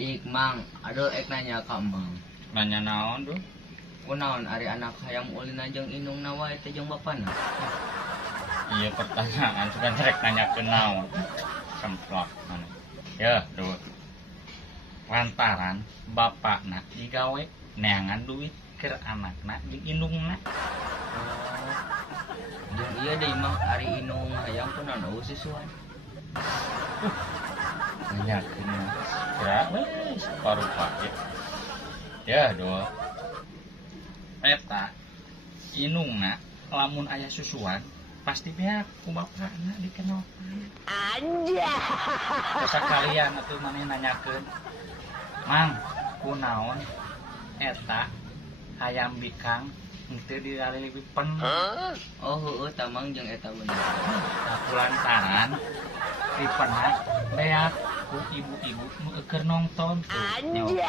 Cik Mang, aduh ek nanya ka Mang. Nanya naon tuh? Kunaon ari anak hayam ulina jeung indung nawa teh jeung bapana? Iya pertanyaan suka rek nanya ke naon. Semplok mana. Ya, tuh. Lantaran bapakna digawe neangan duit keur anakna jeung indungna. Jeung ieu deui Mang ari indung hayam kunaon eueuh sisuan. Nanyakeun mah. Berapa parupa ya. Ya, doh. Eta indungna lamun aya susuan pasti beak ku bapakna dikenalkan. Anjay. Sakalian atuh maneh nanyakeun. Mang, kunaon eta hayam bikang henteu dilaliwipen? Oh heueuh tah Mang jeung eta bener. Kulantaran ripena beak ku ibu-ibu nu keur nonton. Anjay.